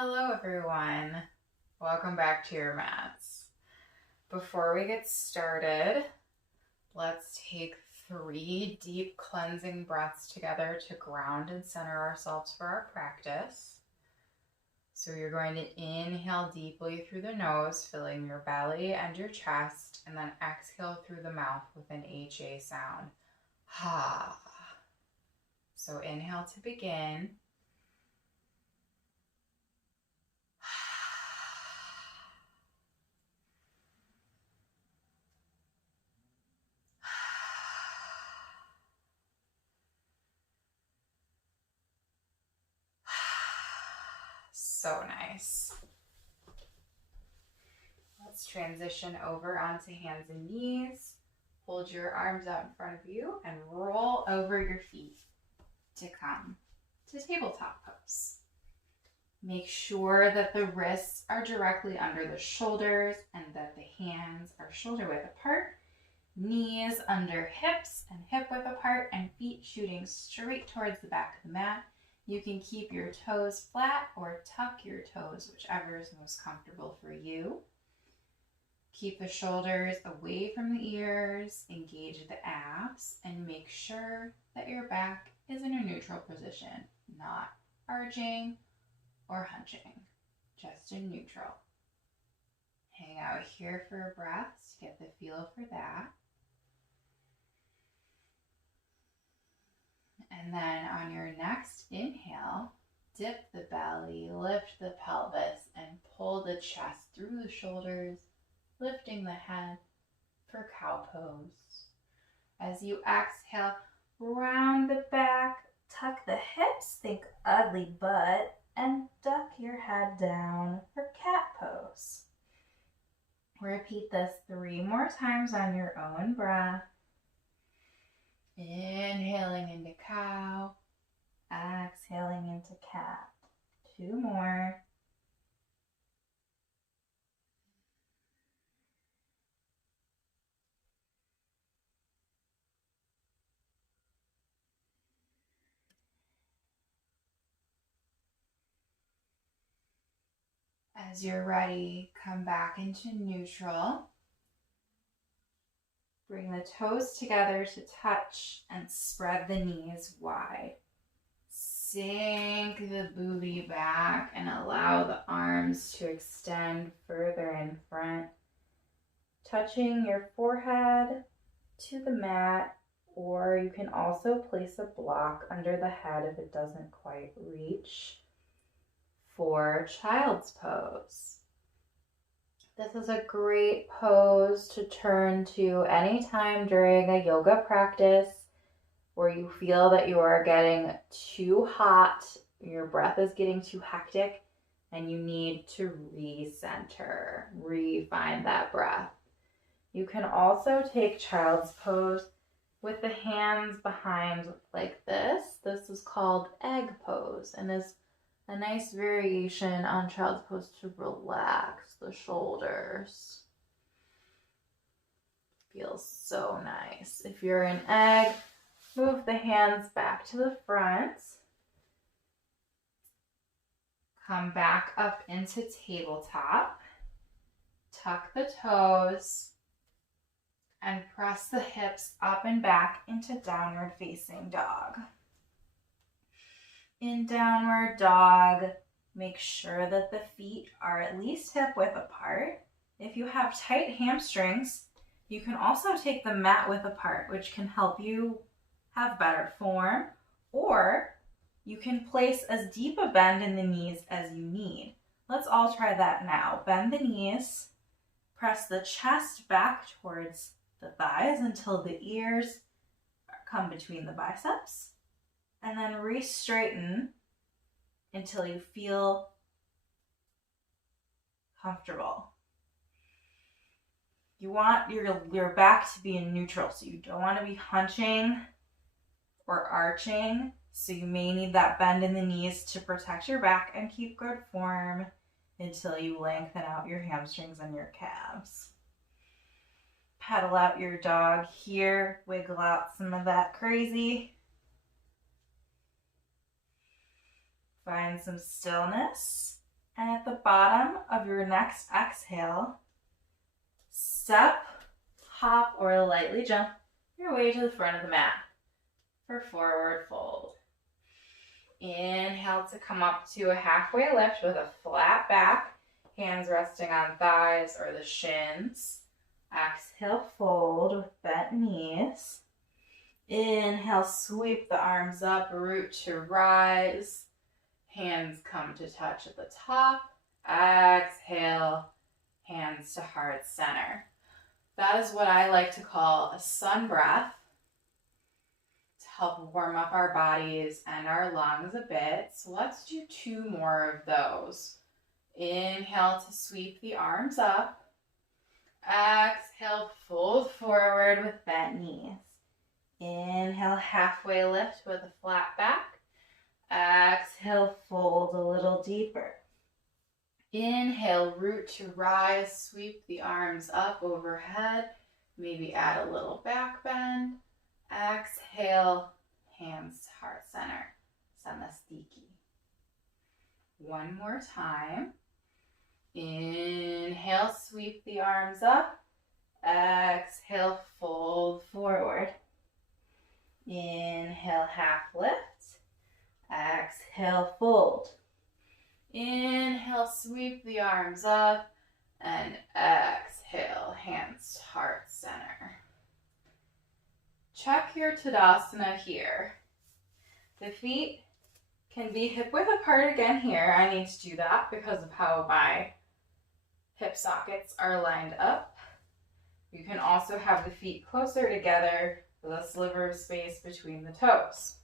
Hello everyone, welcome back to your mats. Before we get started, let's take 3 deep cleansing breaths together to ground and center ourselves for our practice. So you're going to inhale deeply through the nose, filling your belly and your chest, and then exhale through the mouth with an HA sound. Ha. So inhale to begin. So nice. Let's transition over onto hands and knees. Hold your arms out in front of you and roll over your feet to come to tabletop pose. Make sure that the wrists are directly under the shoulders and that the hands are shoulder width apart. Knees under hips and hip width apart, and feet shooting straight towards the back of the mat. You can keep your toes flat or tuck your toes, whichever is most comfortable for you. Keep the shoulders away from the ears, engage the abs, and make sure that your back is in a neutral position, not arching or hunching, just in neutral. Hang out here for a breath to get the feel for that. And then on your next inhale, dip the belly, lift the pelvis, and pull the chest through the shoulders, lifting the head for cow pose. As you exhale, round the back, tuck the hips, think ugly butt, and duck your head down for cat pose. Repeat this 3 more times on your own breath. Inhaling into cow, exhaling into cat. 2 more. As you're ready, come back into neutral. Bring the toes together to touch and spread the knees wide. Sink the booty back and allow the arms to extend further in front, touching your forehead to the mat, or you can also place a block under the head if it doesn't quite reach for child's pose. This is a great pose to turn to anytime during a yoga practice where you feel that you are getting too hot, your breath is getting too hectic, and you need to recenter, refine that breath. You can also take child's pose with the hands behind like this. This is called egg pose and is a nice variation on child's pose to relax the shoulders. Feels so nice. If you're in egg, move the hands back to the front. Come back up into tabletop. Tuck the toes and press the hips up and back into downward facing dog. In downward dog, make sure that the feet are at least hip width apart. If you have tight hamstrings, you can also take the mat width apart, which can help you have better form, or you can place as deep a bend in the knees as you need. Let's all try that now. Bend the knees, press the chest back towards the thighs until the ears come between the biceps. And then re-straighten until you feel comfortable. You want your back to be in neutral, so you don't want to be hunching or arching. So you may need that bend in the knees to protect your back and keep good form until you lengthen out your hamstrings and your calves. Pedal out your dog here, wiggle out some of that crazy. Find some stillness And at the bottom of your next exhale, step, hop, or lightly jump your way to the front of the mat for forward fold. Inhale to come up to a halfway lift with a flat back, hands resting on thighs or the shins. Exhale, fold with bent knees. Inhale, sweep the arms up, root to rise. Hands come to touch at the top. Exhale, hands to heart center. That is what I like to call a sun breath to help warm up our bodies and our lungs a bit. So let's do 2 more of those. Inhale to sweep the arms up. Exhale, fold forward with bent knees. Inhale, halfway lift with a flat back. Exhale, fold a little deeper. Inhale, root to rise, sweep the arms up overhead. Maybe add a little back bend. Exhale, hands to heart center. Samastiki. 1 more time. Inhale, sweep the arms up. Exhale, fold forward. Inhale, half lift. Exhale, fold. Inhale, sweep the arms up. And exhale, hands to heart center. Check your Tadasana here. The feet can be hip width apart again here. I need to do that because of how my hip sockets are lined up. You can also have the feet closer together with a sliver of space between the toes.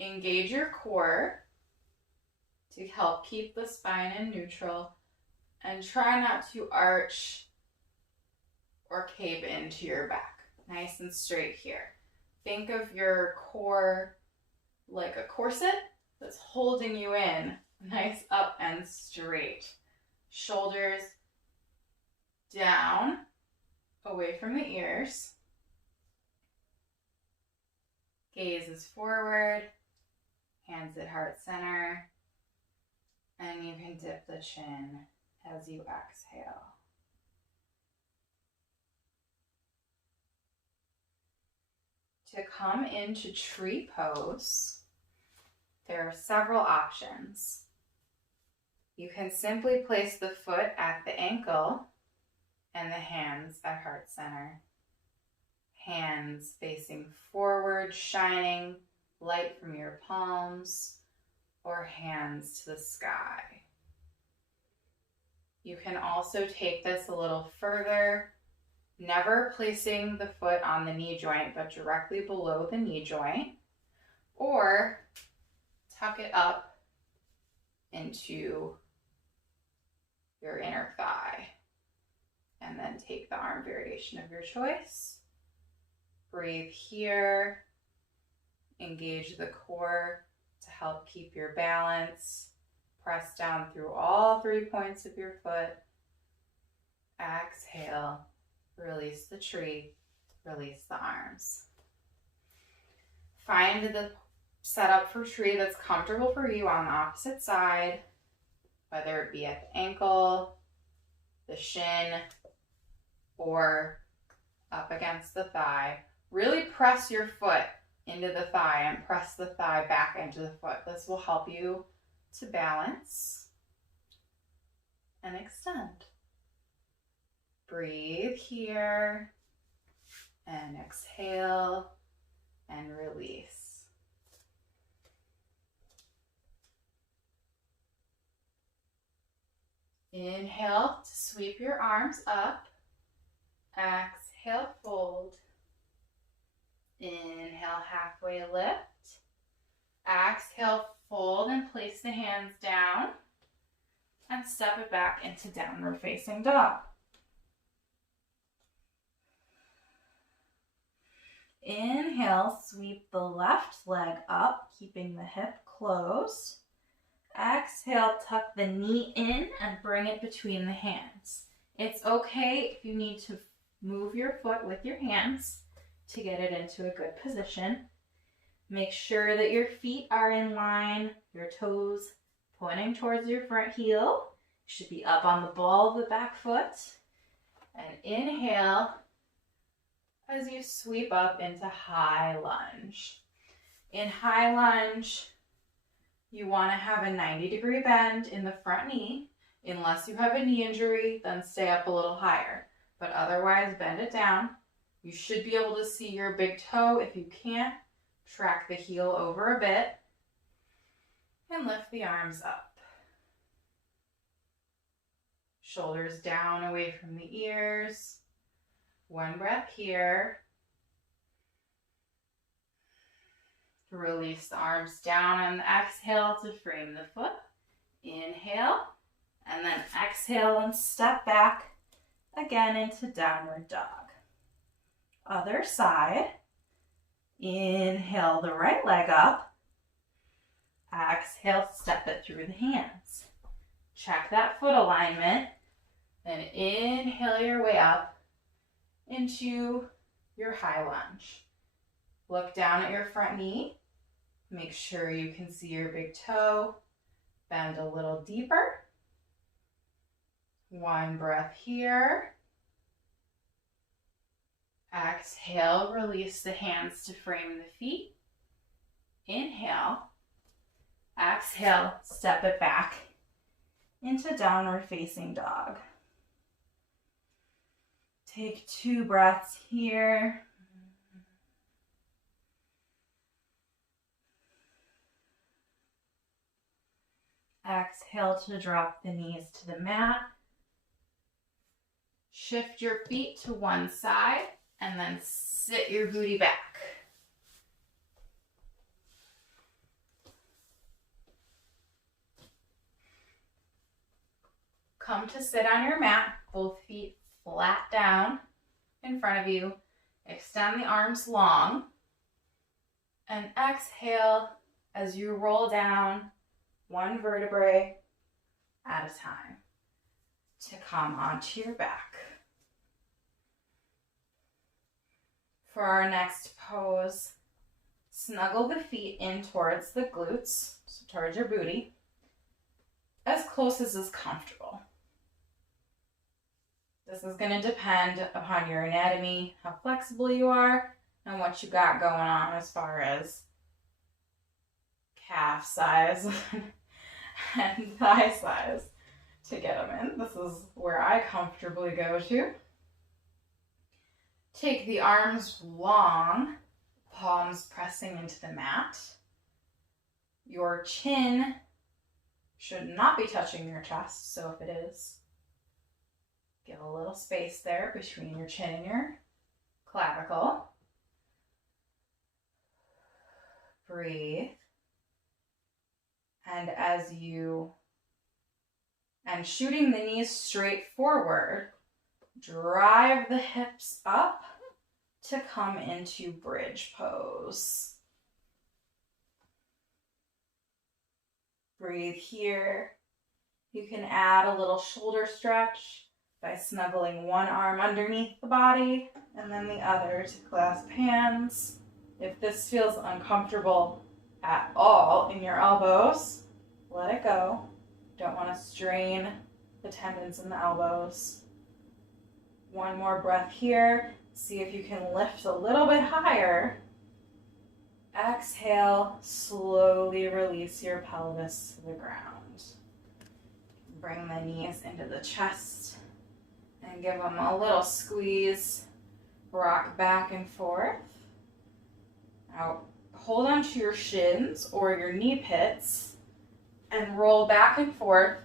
Engage your core to help keep the spine in neutral and try not to arch or cave into your back. Nice and straight here. Think of your core like a corset that's holding you in, nice up and straight. Shoulders down, away from the ears. Gaze is forward, hands at heart center, and you can dip the chin as you exhale. To come into tree pose, there are several options. You can simply place the foot at the ankle and the hands at heart center. Hands facing forward, shining light from your palms, or hands to the sky. You can also take this a little further, never placing the foot on the knee joint, but directly below the knee joint, or tuck it up into your inner thigh. And then take the arm variation of your choice. Breathe here. Engage the core to help keep your balance. Press down through all 3 points of your foot. Exhale. Release the tree. Release the arms. Find the setup for tree that's comfortable for you on the opposite side, whether it be at the ankle, the shin, or up against the thigh. Really press your foot into the thigh and press the thigh back into the foot. This will help you to balance and extend. Breathe here and exhale and release. Inhale to sweep your arms up. Exhale, fold. Inhale, halfway lift. Exhale, fold and place the hands down and step it back into downward facing dog. Inhale, sweep the left leg up, keeping the hip closed. Exhale, tuck the knee in and bring it between the hands. It's okay if you need to move your foot with your hands to get it into a good position. Make sure that your feet are in line, your toes pointing towards your front heel. You should be up on the ball of the back foot. And inhale as you sweep up into high lunge. In high lunge, you want to have a 90-degree bend in the front knee. Unless you have a knee injury, then stay up a little higher. But otherwise, bend it down. You should be able to see your big toe. If you can't, track the heel over a bit and lift the arms up. Shoulders down away from the ears. One breath here. Release the arms down on the exhale to frame the foot. Inhale, and then exhale and step back again into downward dog. Other side. Inhale the right leg up. Exhale, step it through the hands. Check that foot alignment. Then inhale your way up into your high lunge. Look down at your front knee. Make sure you can see your big toe. Bend a little deeper. One breath here. Exhale, release the hands to frame the feet. Inhale. Exhale, step it back into downward facing dog. Take 2 breaths here. Exhale to drop the knees to the mat. Shift your feet to one side and then sit your booty back. Come to sit on your mat, both feet flat down in front of you. Extend the arms long. And exhale as you roll down one vertebrae at a time to come onto your back. For our next pose, snuggle the feet in towards the glutes, so towards your booty, as close as is comfortable. This is going to depend upon your anatomy, how flexible you are, and what you got going on as far as calf size and thigh size to get them in. This is where I comfortably go to. Take the arms long, palms pressing into the mat. Your chin should not be touching your chest, so if it is, give a little space there between your chin and your clavicle. Breathe. And shooting the knees straight forward, drive the hips up to come into bridge pose. Breathe here. You can add a little shoulder stretch by snuggling one arm underneath the body and then the other to clasp hands. If this feels uncomfortable at all in your elbows, let it go. Don't want to strain the tendons in the elbows. One more breath here. See if you can lift a little bit higher. Exhale, slowly release your pelvis to the ground. Bring the knees into the chest and give them a little squeeze. Rock back and forth. Now, hold onto your shins or your knee pits and roll back and forth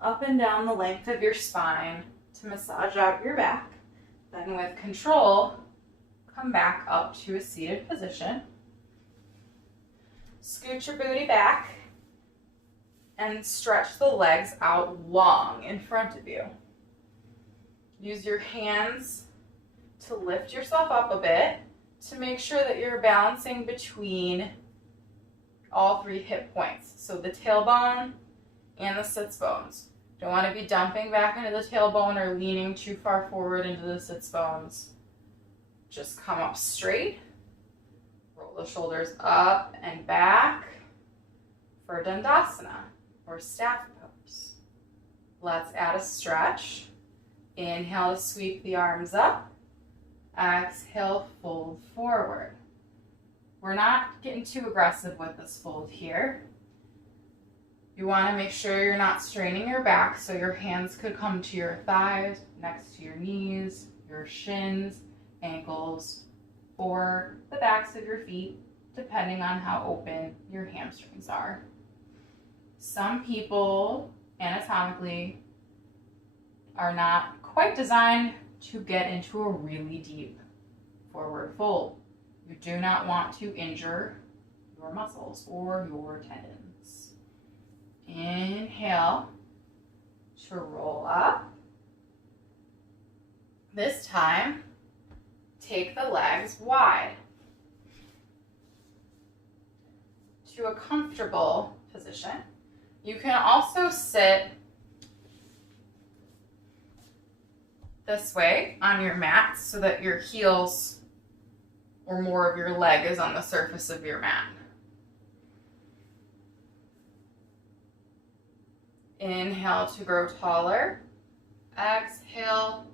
up and down the length of your spine to massage out your back. Then with control, come back up to a seated position. Scoot your booty back and stretch the legs out long in front of you. Use your hands to lift yourself up a bit to make sure that you're balancing between all 3 hip points. So the tailbone and the sits bones. Don't want to be dumping back into the tailbone or leaning too far forward into the sits bones. Just come up straight, roll Pull the shoulders up and back for Dandasana, or staff pose. Let's add a stretch. Inhale to sweep the arms up. Exhale, fold forward. We're not getting too aggressive with this fold here. You want to make sure you're not straining your back, so your hands could come to your thighs, next to your knees, your shins, ankles, or the backs of your feet, depending on how open your hamstrings are. Some people, anatomically, are not quite designed to get into a really deep forward fold. You do not want to injure your muscles or your tendons. Inhale to roll up. This time, take the legs wide to a comfortable position. You can also sit this way on your mat so that your heels or more of your leg is on the surface of your mat. Inhale to grow taller. Exhale,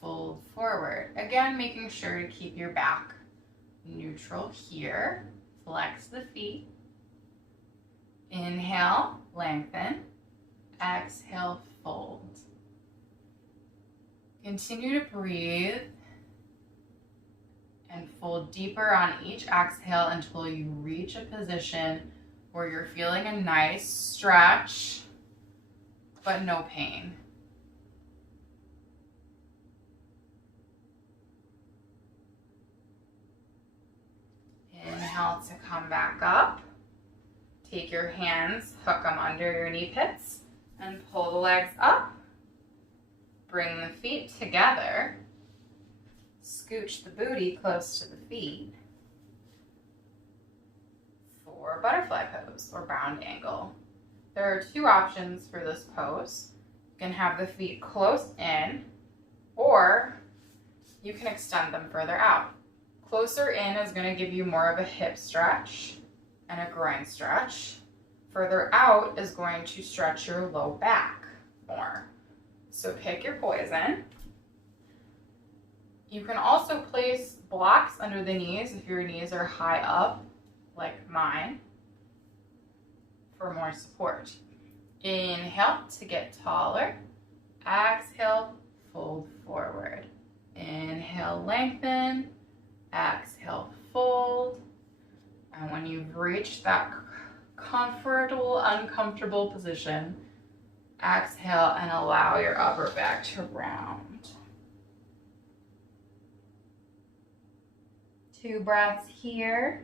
fold forward. Again, making sure to keep your back neutral here. Flex the feet. Inhale, lengthen. Exhale, fold. Continue to breathe and fold deeper on each exhale until you reach a position where you're feeling a nice stretch, but no pain. Inhale to come back up. Take your hands, hook them under your knee pits, and pull the legs up. Bring the feet together. Scooch the booty close to the feet for butterfly pose or round angle. There are two options for this pose. You can have the feet close in, or you can extend them further out. Closer in is going to give you more of a hip stretch and a groin stretch. Further out is going to stretch your low back more. So pick your poison. You can also place blocks under the knees if your knees are high up, like mine, for more support. Inhale to get taller. Exhale, fold forward. Inhale, lengthen. Exhale, fold. And when you've reached that comfortable, uncomfortable position, exhale and allow your upper back to round. 2 breaths here.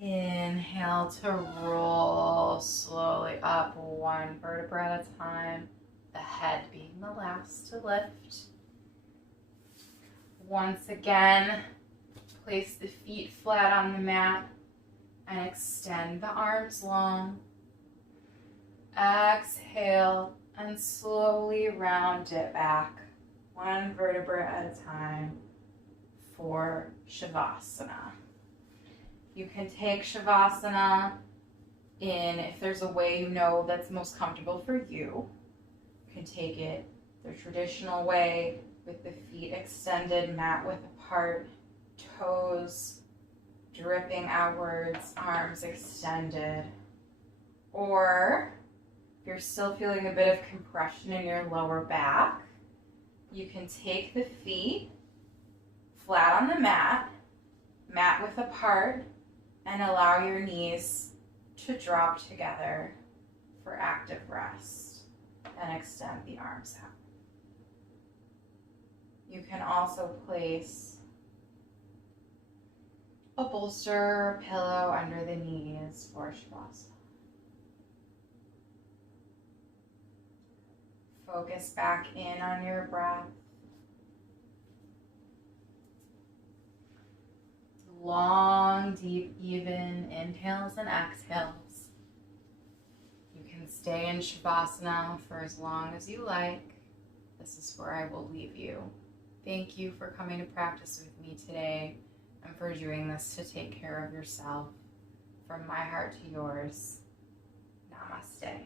Inhale to roll slowly up 1 vertebra at a time, the head being the last to lift. Once again, place the feet flat on the mat and extend the arms long. Exhale and slowly round it back 1 vertebra at a time for Shavasana. You can take Shavasana in, if there's a way you know that's most comfortable for you. You can take it the traditional way with the feet extended, mat width apart, toes dripping outwards, arms extended. Or if you're still feeling a bit of compression in your lower back, you can take the feet flat on the mat, mat width apart, and allow your knees to drop together for active rest and extend the arms out. You can also place a bolster or pillow under the knees for Shavasana. Focus back in on your breath. Long, deep, even inhales and exhales. You can Stay in Shavasana for as long as you like. This is where I will leave you. Thank you for coming to practice with me today and for doing this to take care of yourself. From my heart to yours, namaste.